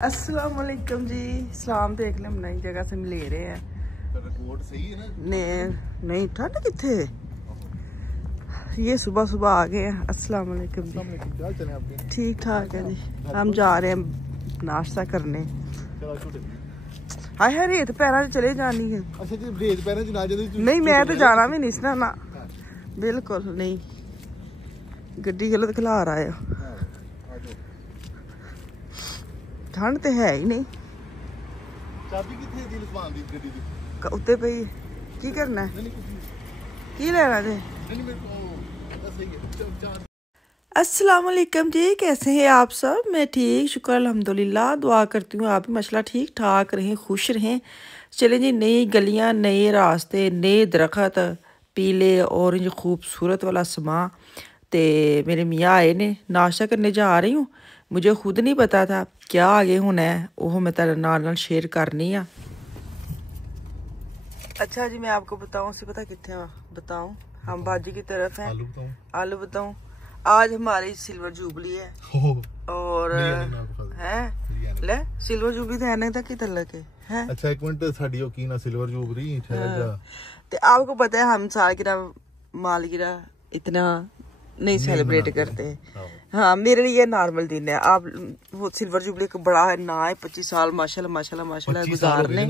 अस्सलाम वालेकुम जी। सलाम देख ले नई जगह से मिले रहे हैं। रोड सही है ना? नहीं ठंड किथे, ये सुबह सुबह आ गए हैं। अस्सलाम वालेकुम जी। क्या चले आपके? ठीक ठाक है जी। हम जा रहे हैं नाश्ता करने। हाय हाय रेत पैरों से चले जानी है। अच्छा जी, रेत पैरों से ना जाती? नहीं मैं तो जाना भी नहीं सी ना, बिल्कुल नहीं। गड्डी गलत खिला रहा है। ठंड तो है ही नहीं। चाबी किथे दी लुकवान दी गड्डी दी? उत्ते पई की करना है? की लेना थे? नहीं मेरे को बस सही है। अस्सलाम वालेकुम जी, कैसे हैं आप सब? मैं ठीक, शुक्र अल्हम्दुलिल्लाह। दुआ करती हूँ आप भी माशाल्लाह ठीक ठाक रहें, खुश रहें। चलें जी, नई गलियाँ, नए रास्ते, नए दरख्त, पीले ऑरेंज खूबसूरत वाला समा। तो मेरे मियाँ आए ने, नाश्ता करने जा रही हूँ। मुझे खुद नहीं पता था क्या आगे होना है, वो मैं तेरे नाल शेयर करनी है। अच्छा जी, मैं आपको बताऊँ उसे पता कितने बताऊँ? हम बाजी की तरफ हैं। आलू बताऊँ? आज हमारी सिल्वर जुबली है और है ले सिल्वर जुबली तो है तक किधर लगे हैं। अच्छा एक मिनट, साड़ी की ना सिल्वर जुबली ठहर जा। तो आपको पता है हम सालगिरह मालगिरह इतना नहीं सेलिब्रेट करते। हाँ मेरे लिए नॉर्मल दिन है। आप वो सिल्वर जुबली का बड़ा है ना है 25 साल माशाल्लाह माशाल्लाह माशाल्लाह गुजारने।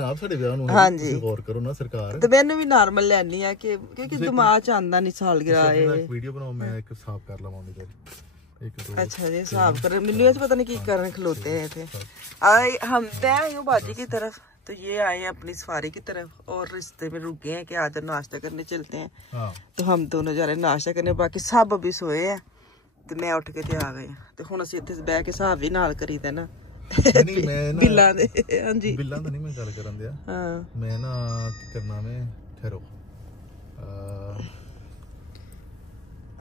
हाँ जी गौर करो ना सरकार। तो मैंने भी नॉर्मल लेनी है कि क्योंकि दिमाग च आंदा नहीं सालगिरह है। वीडियो बनाओ, मैं एक साफ कर लवांगी तेरी। अच्छा जी साफ कर मिलियो पता नहीं की करने खलोते हैं थे। हम तय बाजी की तरफ, तो ये आए हैं अपनी सफारी की तरफ और रिश्ते में रुक गए हैं कि आज नाश्ता करने चलते हैं। तो हम दोनों जा रहे हैं नाश्ता करने, बाकी सब अभी सोए हैं। तो मैं उठ के आ गई तो हुण असीं इत्थे बैठ के हिसाब भी नाल करीदा ना बिल्लां दे। हां जी बिल्लां दा नहीं मैं गल करन दिया। हां मैं ना की करना मैं ठहरो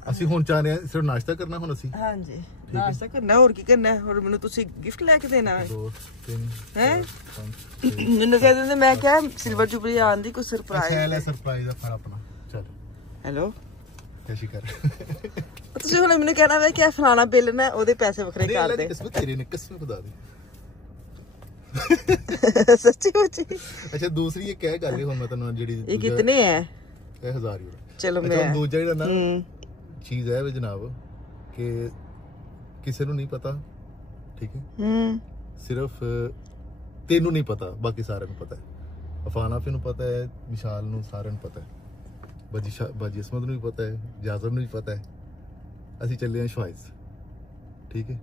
ਅਸੀਂ ਹੁਣ ਚਾਹ ਰਹੇ ਹਾਂ ਸਿਰਫ ਨਾਸ਼ਤਾ ਕਰਨਾ ਹੁਣ ਅਸੀਂ। ਹਾਂਜੀ ਨਾਸ਼ਤਾ ਕਰਨਾ, ਹੋਰ ਕੀ ਕਰਨਾ? ਹੋਰ ਮੈਨੂੰ ਤੁਸੀਂ ਗਿਫਟ ਲੈ ਕੇ ਦੇਣਾ ਹੈ? 2 3 ਹੈ ਮੈਨੂੰ ਕਹਿ ਦਿੰਦੇ, ਮੈਂ ਕਿਹਾ ਸਿਲਵਰ ਜੁਬਲੀ ਆਉਣ ਦੀ ਕੋਈ ਸਰਪ੍ਰਾਈਜ਼ ਹੈ। ਲੈ ਸਰਪ੍ਰਾਈਜ਼ ਆ ਫਿਰ ਆਪਣਾ। ਚਲ ਹੈਲੋ ਕੈਸੀ ਕਰ ਤੁਸੀਂ ਹੁਣ ਮੈਨੂੰ ਕਹਿਣਾ ਵੇ ਕਿ ਫਲਾਣਾ ਬਿੱਲ ਨਾ ਉਹਦੇ ਪੈਸੇ ਵੱਖਰੇ ਕਰ ਦੇ। ਇਸ ਵਿੱਚ ਤੇਰੇ ਨੇ ਕਸਮ ਖੁਦਾ ਦੀ ਸੱਚੀ ਮੁੱਚੀ। ਅੱਛਾ ਦੂਸਰੀ ਇਹ ਕਹਿ ਗੱਲ ਹੁਣ ਮੈਂ ਤੈਨੂੰ ਜਿਹੜੀ ਇਹ ਕਿਤਨੇ ਹੈ? ਇਹ 1000 ਯੂਰੋ। ਚਲੋ ਮੈਂ ਦੂਜਾ ਜਿਹੜਾ ਨਾ चीज है जनाब कि किसी को नहीं पता, ठीक है? सिर्फ तेनू नहीं पता, बाकी सारे को पता है। अफान आफे नू पता है, विशाल नू सारे नू पता है, बाजी इसमत नू भी पता है, जाजर नू भी पता है। असी चले हैं शवाइस, ठीक है?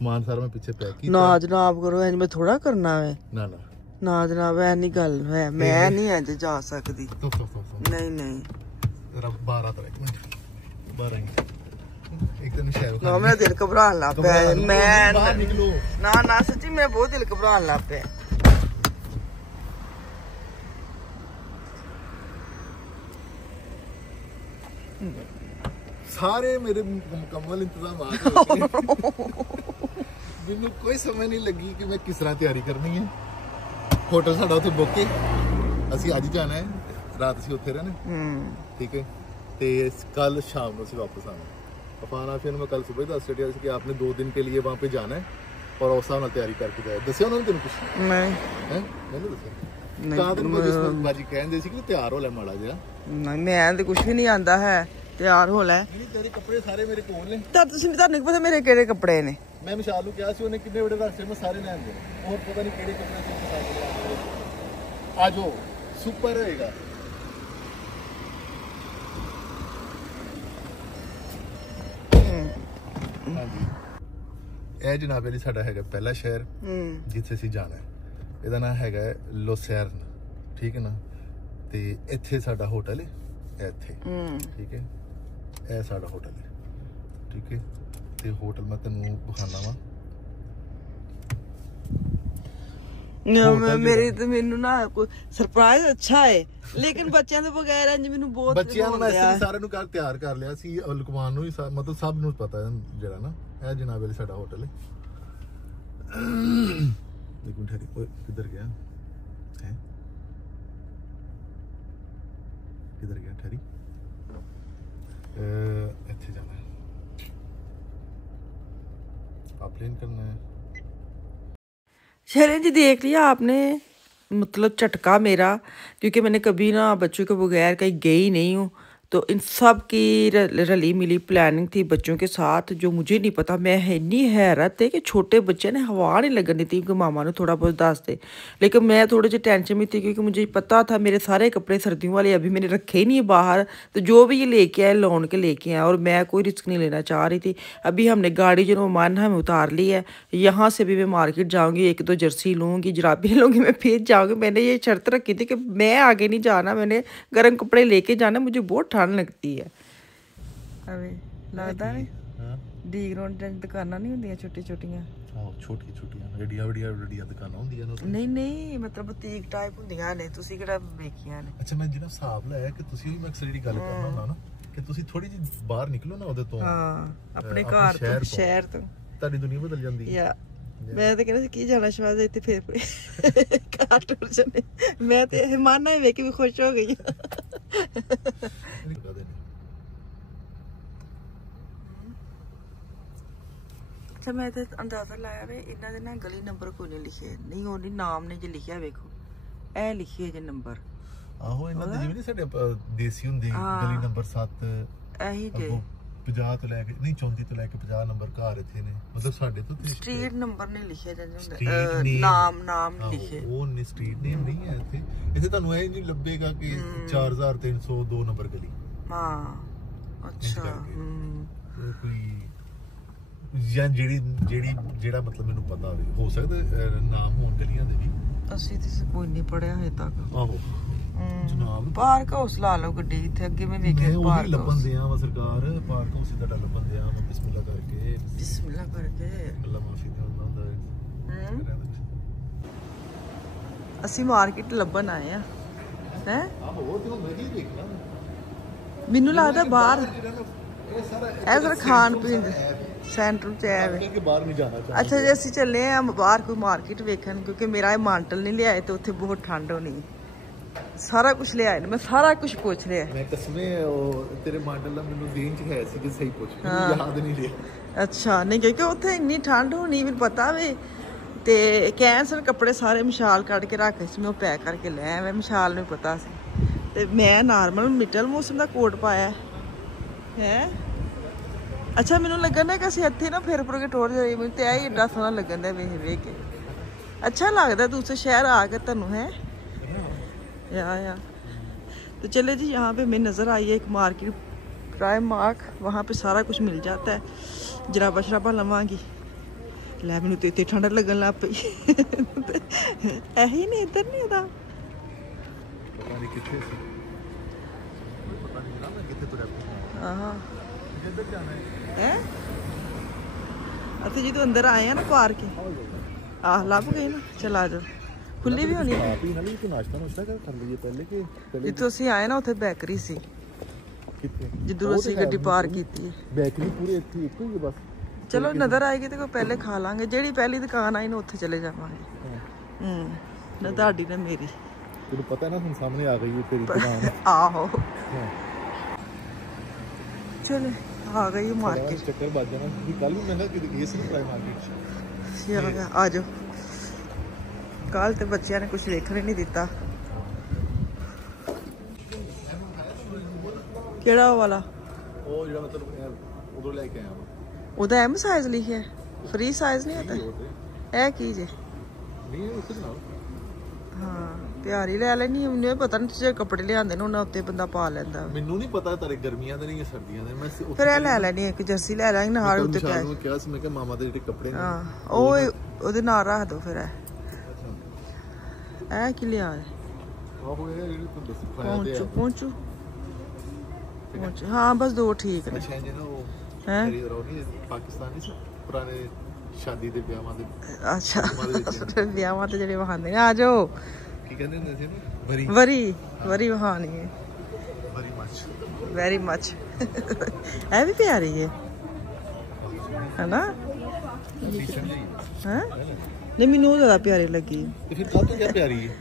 समान सारा मैं पीछे पैक किया। ना जनाब करो मैं थोड़ा करना है। ना ना ना जनाब ऐ नहीं गल है, मैं नहीं अज जा सकती। नहीं नहीं 12 तरह एक मिनट 12 एक दिन शहर ना मेरा दिल घबराने लग पिया। मैं बाहर निकलो ना ना सच्ची मेरा बहुत दिल घबराने लग पिया। सारे मेरे मुकम्मल इंतजाम मैनू कोई समझ नहीं लगी कि मैं किस तरह तैयारी करनी है। होटल साडा उत्थे बुक है, असी अज जाना है, रात असी उत्थे रहना, ठीक है? ते कल शाम को वापस आना। अफान आफिया मैं कल सुबह दस छड़िया कि आपने 2 दिन के लिए वहाँ पे जाना है और उस हिसाब नाल तैयारी करके जाए। दस्या उन्होंने तेन कुछ? नहीं है मैंने दस्या कहां तक बाजी कहंदे सी कि तैयार हो ले माड़ा जिहा। नहीं मैं तो कुछ भी नहीं आंदा है, तैयार हो ले। नहीं तेरे कपड़े सारे मेरे कोल ने। ਤੁਹਾਨੂੰ ਪਤਾ ਮੇਰੇ ਕਿਹੜੇ ਕੱਪੜੇ ਨੇ? मैं विशाल ਨੂੰ ਕਿਹਾ ਸੀ, ਉਹਨੇ ਕਿੰਨੇ ਬੜੇ ਰਸਤੇ में सारे ले आंदे और पता नहीं ਕਿਹੜੇ ਕੱਪੜੇ ਸੀ सारे आ जाओ सुपर रहेगा। ਇਹ ਜਨਾਬ ਜੀ ਸਾਡਾ ਹੈਗਾ ਪਹਿਲਾ ਸ਼ਹਿਰ ਜਿੱਥੇ ਅਸੀਂ ਜਾਣਾ ਹੈ। ਇਹਦਾ ਨਾਮ ਹੈਗਾ ਲੋਸੈਰਨ, ਠੀਕ ਹੈ ਨਾ? ਤੇ ਇੱਥੇ ਸਾਡਾ ਹੋਟਲ ਹੈ, ਇੱਥੇ, ਠੀਕ ਹੈ? ਇਹ ਸਾਡਾ ਹੋਟਲ ਹੈ, ਠੀਕ ਹੈ? ਤੇ ਹੋਟਲ ਮੈਂ ਤੈਨੂੰ ਦਿਖਾਣਾ ਵਾ। मेरी तो मेनू ना कोई सरप्राइज अच्छा है, लेकिन बच्चों के बगैर इंज मेनू बहुत बच्चों ਨੂੰ ਵੈਸੇ ਸਾਰਿਆਂ ਨੂੰ ਕਰ ਤਿਆਰ ਕਰ ਲਿਆ ਸੀ। ਲੁਕਮਾਨ ਨੂੰ ਵੀ ਮਤਲਬ ਸਭ ਨੂੰ ਪਤਾ ਹੈ ਜਿਹੜਾ ਨਾ। ਇਹ ਜਨਾਬ ਵਾਲੀ ਸਾਡਾ ਹੋਟਲ ਹੈ। एक मिनट ठहरी, ओए किधर गया है? किधर गया? ठहरी ਇੱਥੇ ਜਾਣਾ है, आप प्लेन करना है। चलें जी, देख लिया आपने मतलब झटका मेरा, क्योंकि मैंने कभी ना बच्चों के बगैर कहीं गई नहीं हूँ। तो इन सब की रली मिली प्लानिंग थी बच्चों के साथ, जो मुझे नहीं पता। मैं इन्नी हैरत है कि छोटे बच्चे ने हवा नहीं लगनी थी कि मामा ने थोड़ा बहुत दस दे, लेकिन मैं थोड़ी सी टेंशन में थी क्योंकि मुझे पता था मेरे सारे कपड़े सर्दियों वाले अभी मैंने रखे ही नहीं बाहर। तो जो भी ये लेके आए लोन के लेके आए, और मैं कोई रिस्क नहीं लेना चाह रही थी। अभी हमने गाड़ी जो मन हमें उतार ली है। यहाँ से भी मैं मार्केट जाऊँगी, एक दो जर्सी लूँगी, जराबी लूँगी, मैं फिर जाऊँगी। मैंने ये शर्त रखी थी कि मैं आगे नहीं जाना, मैंने गर्म कपड़े लेके जाना, मुझे बहुत ठंड लगती है। अबे लगता नहीं डी ग्राउंड दुकाना नहीं होंगी छोटी छोटियां, छोटी छोटियां रेडिया वडिया रेडिया दुकाना होंदियां ने। नहीं नहीं मतलब बुटीक टाइप होंदियां ने, ਤੁਸੀਂ ਕਿਹੜਾ ਵੇਖੀਆਂ ਨੇ। ਅੱਛਾ, ਮੈਂ ਜਿਹੜਾ ਹਿਸਾਬ ਲਾਇਆ ਕਿ ਤੁਸੀਂ ਵੀ ਮੈਂ ਅਕਸਰ ਜਿਹੜੀ ਗੱਲ ਕਰਨਾ ਹੁੰਦਾ ਨਾ ਕਿ ਤੁਸੀਂ ਥੋੜੀ ਜਿਹੀ ਬਾਹਰ ਨਿਕਲੋ ਨਾ ਉਹਦੇ ਤੋਂ, ਹਾਂ ਆਪਣੇ ਘਰ ਤੋਂ, ਸ਼ਹਿਰ ਤੋਂ, ਤੁਹਾਡੀ ਦੁਨੀਆ ਬਦਲ ਜਾਂਦੀ ਹੈ। ਮੈਂ ਤਾਂ ਕਹਿੰਦਾ ਕੀ ਜਾਣਾ ਸ਼ਵਾਦ ਇੱਥੇ ਫੇਰ ਘਰ ਟੁਰ ਜਨੇ। ਮੈਂ ਤੇ ਹਿਮਾਨਾ ਹੀ ਵੇਖ ਕੇ ਵੀ ਖੁਸ਼ ਹੋ ਗਈ। अच्छा, मैं तो अंदाजा लाया वे इन्हों ने ना गली नंबर कोई नहीं लिखे, नहीं वो नहीं नाम ने जो लिखा वेखो ए लिखी है जो नंबर। आहो इन्हां दे जिवें नहीं साडे देसी हुंदे गली नंबर 7 एही जे 50 तो लेके नहीं 34 तो लेके 50 नंबर घर इथे ने, मतलब साडे तो स्ट्रीट नंबर नहीं लिखे जांदे, नाम नाम लिखे वो नहीं, स्ट्रीट नेम नहीं है इथे। इथे ਤੁਹਾਨੂੰ ਇਹ ਨਹੀਂ ਲੱਭੇਗਾ ਕਿ 4302 ਨੰਬਰ ਗਲੀ। हां अच्छा कोई ਜਾਂ ਜਿਹੜਾ ਮਤਲਬ ਮੈਨੂੰ ਪਤਾ ਹੋਵੇ, ਹੋ ਸਕਦਾ ਨਾਮ ਹੋਣ ਗਲੀਆਂ ਦੇ ਵੀ। ਅਸੀਂ ਤੇ ਕੋਈ ਨਹੀਂ ਪੜਿਆ ਹਜੇ ਤੱਕ। ਆਹੋ ਜਨਾਬ, ਪਾਰਕ ਹਾਊਸ ਲਾ ਲਓ ਗੱਡੀ ਇੱਥੇ ਅੱਗੇ ਮੈਂ ਵੇਖਿਆ ਪਾਰਕ ਲੱਭਣ ਦਿਆਂ ਵਾ ਸਰਕਾਰ, ਪਾਰਕ ਹਾਊਸ ਦਾ ਲੱਭਣ ਦਿਆਂ ਵਾ। ਬਿਸਮਿਲ੍ਲਾ ਕਰਕੇ, ਬਿਸਮਿਲ੍ਲਾ ਕਰਕੇ ਅੱਲਾ ਮਾਫੀ ਦੇ ਹੁੰਦਾ ਹੈ। ਅਸੀਂ ਮਾਰਕੀਟ ਲੱਭਣ ਆਏ ਆ ਹੈ। ਆਹੋ ਤੇ ਮੈਂ ਕੀ ਦੇਖਣਾ, ਮੈਨੂੰ ਲੱਗਦਾ ਬਾਹਰ ਇਹ ਜ਼ਰਾ ਖਾਣ ਪੀਣ ਸੈਂਟਰ ਚ ਹੈ ਕਿ ਬਾਹਰ ਨਹੀਂ ਜਾਣਾ ਚਾਹੀਦਾ। ਅੱਛਾ ਜੀ, ਅਸੀਂ ਚੱਲੇ ਆ ਬਾਹਰ ਕੋਈ ਮਾਰਕੀਟ ਵੇਖਣ, ਕਿਉਂਕਿ ਮੇਰਾ ਇਹ ਮਾਂਟਲ ਨਹੀਂ ਲਿਆਏ ਤੇ ਉੱਥੇ ਬਹੁਤ ਠੰਡ ਹੋਣੀ। ਸਾਰਾ ਕੁਝ ਲਿਆਏ ਨੇ, ਮੈਂ ਸਾਰਾ ਕੁਝ ਪੁੱਛ ਲਿਆ। ਮੈਂ ਕਸਮੇ ਉਹ ਤੇਰੇ ਮਾਂਟਲ ਦਾ ਮੈਨੂੰ ਦੇਣ ਚ ਹੈ ਸੀ ਕਿ ਸਹੀ ਪੁੱਛ, ਮੈਨੂੰ ਯਾਦ ਨਹੀਂ ਰਿਹਾ। ਅੱਛਾ, ਨਹੀਂ ਕਿਉਂਕਿ ਉੱਥੇ ਇੰਨੀ ਠੰਡ ਹੋਣੀ ਮੈਨੂੰ ਪਤਾ ਵੇ। ਤੇ ਕੈਂਸਰ ਕੱਪੜੇ ਸਾਰੇ ਮਸ਼ਾਲ ਕੱਢ ਕੇ ਰੱਖ ਸੀ, ਮੈਂ ਉਹ ਪੈਕ ਕਰਕੇ ਲੈ ਆਇਆ। ਮਸ਼ਾਲ ਨੂੰ ਪਤਾ ਸੀ ਤੇ ਮੈਂ ਨਾਰਮਲ ਮਿਡਲ ਮੌਸਮ ਦਾ ਕੋਟ ਪਾਇਆ ਹੈ। ਅੱਛਾ, ਮੈਨੂੰ ਲੱਗਣ ਦਾ ਕਿ ਅਸੀਂ ਇੱਥੇ ਨਾ ਫਿਰ ਕੇ ਟੋਰ ਜਾਈਏ। ਮੈਨੂੰ ਤੇ ਇਹ ਏਡਾ ਸੋਹਣਾ ਲੱਗਣ ਦਾ ਵੇਖ ਕੇ, अच्छा लगता है दूसरे शहर आकर तनु है या। तो चले जी, यहाँ पे मैं नज़र आई है एक मार्केट प्राइमार्क, वहाँ पे सारा कुछ मिल जाता है। जराबा शराबा लवांगी। लै मैनू तो इतनी ठंड लगन लग पई ऐही नहीं इधर नहीं था। अच्छा जी, तो अंदर आए हैं ना पार्क आह लभ गए ना। चल आ जाओ, खुली भी होनी। जितों असीं आए ना उत्थे बेकरी सी, जिधरों असीं गड्डी पार्क कीती बेकरी पूरे इत्थे इक्को ही बस। चलो नज़र आएगी तो पहले खा लांगे, जेड़ी पहली दुकान आई ना उत्थे चले जावांगे। ना तुहाडी ना मेरी, तेनू पता है ना हम सामने आ गई है तेरी दुकान। आहो चलो आ गई मार्केट। चक्कर बाज जाना कि कल भी मैं ये सिर्फ प्राइम मार्केट आ जाओ। कल तो बच्चों ने कुछ देखने नहीं दिता। केड़ा वाला ओ जेड़ा मतलब उधर लेके आया मैं, ओदा एम साइज लिखिया है, फ्री साइज नहीं होता है की जे नहीं है उससे ना। हाँ प्यारी ले लेनी, उन्हें पता नहीं जे कपड़े ले आंदे ने उन्हें उत्ते बंदा पा लेंदा। मेनू नहीं पता तेरे गर्मियां दे नहीं सर्दियां दे। मैं फिर ए ले लेनी एक जर्सी ले लेंगे नाल उत्ते पे। मैं क्या मैं के मामा दे जेडे कपड़े ने हां ओ ओदे नाल रख दो फिर ए की लिया है। आहो ये जेडे तुम दस खाया दे पहुंचू हाँ बस दो ठीक है। अच्छा जे ना वो हैं पाकिस्तानी से पुराने शादी दे ब्याहां दे। अच्छा ब्याहां ते जेडे वहांदे ने आ जाओ की कहंदे ने सी ना वरी वरी वरी वहानी है वेरी मच है भी प्यारी है ना। हैं नहीं मैनू ज्यादा प्यारी लगी। तो फिर तो क्या प्यारी है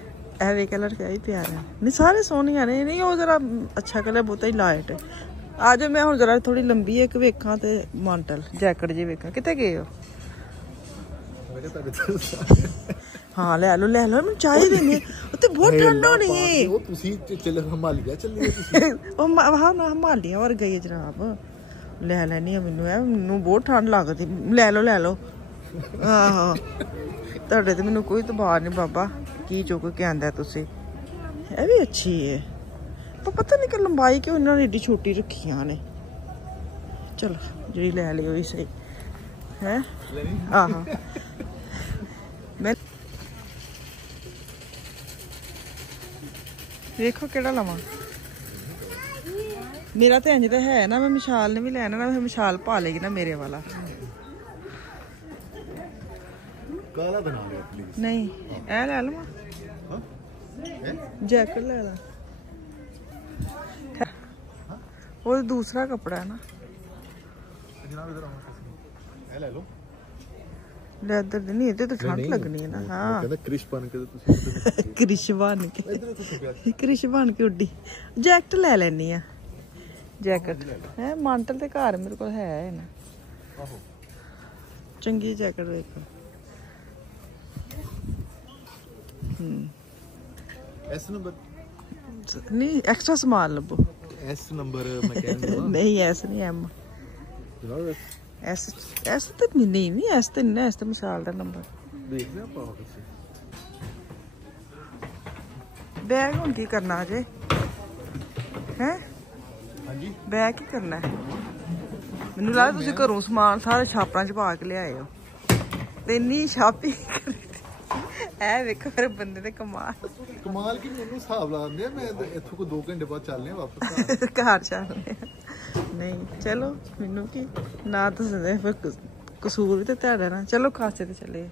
एवे कलर क्या ही प्यारा है। नहीं सारे सोहनियां ने, नहीं वो जरा अच्छा कलर बहुत ही लाइट है। आ जाओ, मैं हुण जरा थोड़ी लंबी एक वेखां ते मांटल जैकेट जी वेखां। कित्थे गए हो? हाँ ले लो मैं चाय देनी उत्ते बहुत ठंड होनी है वो तुसी चल हिमालय चलिए तुसी ओ हां ना हिमालय और गई जनाब ले लेनी है मैनू बहुत ठंड लगती ले लो आहो ਤੁਹਾਡੇ ਤੇ ਮੈਨੂੰ ਕੋਈ ਤਬਾਰ नहीं बाबा की चुक के आंदा तुसी ये भी अच्छी है पर पता नहीं कि लंबाई क्यों इन्होंने एडी छोटी रखियां ने चलो जी ले लियो ही सही है आहो मैं देखो केड़ा लवां मेरा तो इंज तो है ना मैं मिशाल ने भी लेना ना मिशाल पा लेगी ना मेरे वाला काला बना ले प्लीज नहीं ए ले लवां हां जैकेट ले ला वो दूसरा कपड़ा है ना जनाब इधर आओ ए ले लो लेदर नहीं है तो ठंड लगनी है ना हां कहता क्रिश बन के तुसी क्रिश बन के उड्डी जैकेट ले लेनी है जैकेट है मांटल ते घर मेरे को है ना आहो चंगी जैकेट देखो एस नंबर नहीं एक्स्ट्रा स्मॉल लबो एस नंबर मैं कह रहा हूं नहीं एस नहीं एम जनाब एस तो नहीं एस तो नहीं एस तो मिसाल दा नंबर देख ले पाओ तुसी बैग हुन की करना जे हैं हां जी बैग की करना है मैनू लगदा तुसी घरों समान सारे छापरां च पा के लिआए हो ते इन्नी शापिंग ऐ वेखो मेरे बंदे दे कमाल की मैनू हिसाब लांदे मैं इत्थों को 2 घंटे बाद चलने वापस घर चलने नहीं चलो मैनू की ना दसदे फिर कसूर भी तो तुहाडा ना चलो खासे ते चले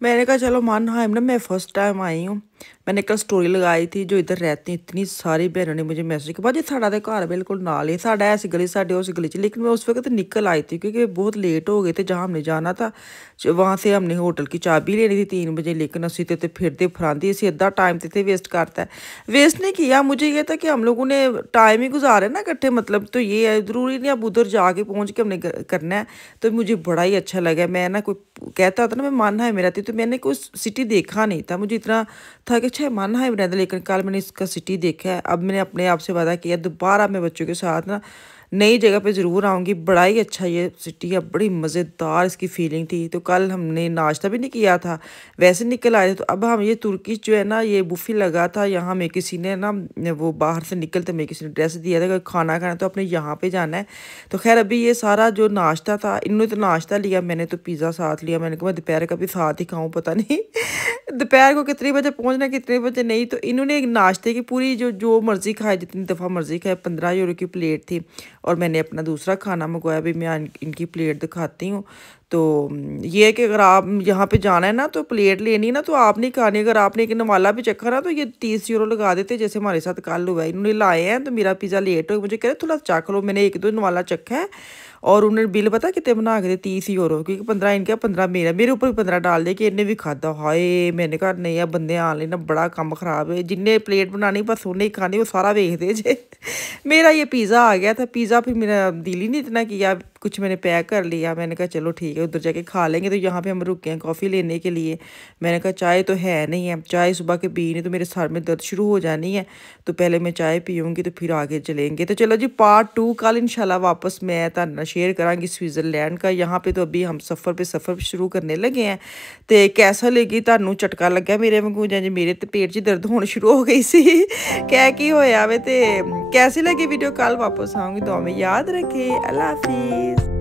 मैंने कहा चलो मानहाइम ना मैं फर्स्ट टाइम आई हूँ मैंने कल स्टोरी लगाई थी जो इधर रहती हैं इतनी सारी बहनों ने मुझे मैसेज किया भाजी साड़ा तो घर बिल्कुल नाल ही साड़ा ऐसी गली साढ़े उस गली लेकिन मैं उस वक्त निकल आई थी क्योंकि बहुत लेट हो गए थे जहाँ हमने जाना था वहाँ से हमने होटल की चाबी लेनी थी 3 बजे लेकिन असी तो फिरते फरांदी असी अद्धा टाइम तो वेस्ट करता है वेस्ट नहीं किया मुझे ये था कि हम लोगों ने टाइम ही गुजारे ना इकट्ठे मतलब तो ये है ज़रूरी नहीं अब उधर जाके पहुँच के हमने करना है तो मुझे बड़ा ही अच्छा लगा मैं ना कोई कहता था ना मैं मानहाइम में रहती तो मैंने कोई सिटी देखा नहीं था मुझे इतना था कि अच्छा मानहाइम रहता लेकिन कल मैंने इसका सिटी देखा है अब मैंने अपने आप से वादा किया दोबारा मैं बच्चों के साथ ना नई जगह पे ज़रूर आऊँगी बड़ा ही अच्छा ये सिटी है बड़ी मज़ेदार इसकी फीलिंग थी तो कल हमने नाश्ता भी नहीं किया था वैसे निकल आए थे तो अब हम ये तुर्की जो है ना ये बुफे लगा था यहाँ में किसी ने ना वो बाहर से निकलते मैं किसी ने ड्रेस दिया था खाना खाना तो अपने यहाँ पे जाना है तो खैर अभी ये सारा जो नाश्ता था इन्होंने तो नाश्ता लिया मैंने तो पिज़्ज़ा साथ लिया मैंने कहा दोपहर का भी साथ ही खाऊँ पता नहीं दोपहर को कितने बजे पहुँचना कितने बजे नहीं तो इन्होंने एक नाश्ते की पूरी जो मर्ज़ी खाए जितनी दफ़ा मर्ज़ी खाए 15 यूरो की प्लेट थी और मैंने अपना दूसरा खाना मंगवाया भी मैं इनकी प्लेट दिखाती हूँ तो ये है कि अगर आप यहाँ पे जाना है ना तो प्लेट लेनी ना तो आप नहीं खानी अगर आपने एक नवाला भी चखा ना तो ये 30 यूरो लगा देते जैसे हमारे साथ कल हुआ है इन्होंने लाए हैं तो मेरा पिज़्ज़ा लेट हो मुझे कह रहे थोड़ा चख लो मैंने 1-2 नवाला चखा है और उन्होंने बिल पता कितने बना के दे 30 यूरो क्योंकि 15 इनका 15 मेरे ऊपर भी 15 डाल दे कि इन्हें भी खादा हाय मैंने कहा नहीं यार बंदे आने लेना बड़ा कम खराब है जिन्हें प्लेट बनानी बस उन्हें खानी वो सारा देखते जे मेरा ये पिज़्ज़ा आ गया था पिज़्ज़ा फिर मेरा दिल ही नहीं इतना किया कुछ मैंने पैक कर लिया मैंने कहा चलो ठीक है उधर जाके खा लेंगे तो यहाँ पे हम रुके हैं कॉफ़ी लेने के लिए मैंने कहा चाय तो है नहीं है चाय सुबह के पी नहीं तो मेरे सर में दर्द शुरू हो जानी है तो पहले मैं चाय पीऊँगी तो फिर आगे चलेंगे तो चलो जी पार्ट 2 कल इंशाल्लाह वापस मैं तुहाडे शेयर करांगी स्विट्ज़रलैंड का यहाँ पे तो अभी हम सफ़र शुरू करने लगे हैं तो कैसा लगी तुहानू झटका लग्या मेरे वांगू जां मेरे तो पेट 'च दर्द होना शुरू हो गई सी क्या की होया वे ते कैसी लगी वीडियो कल वापस आऊँगी दुआ में याद रखे अल्लाह हाफिज़।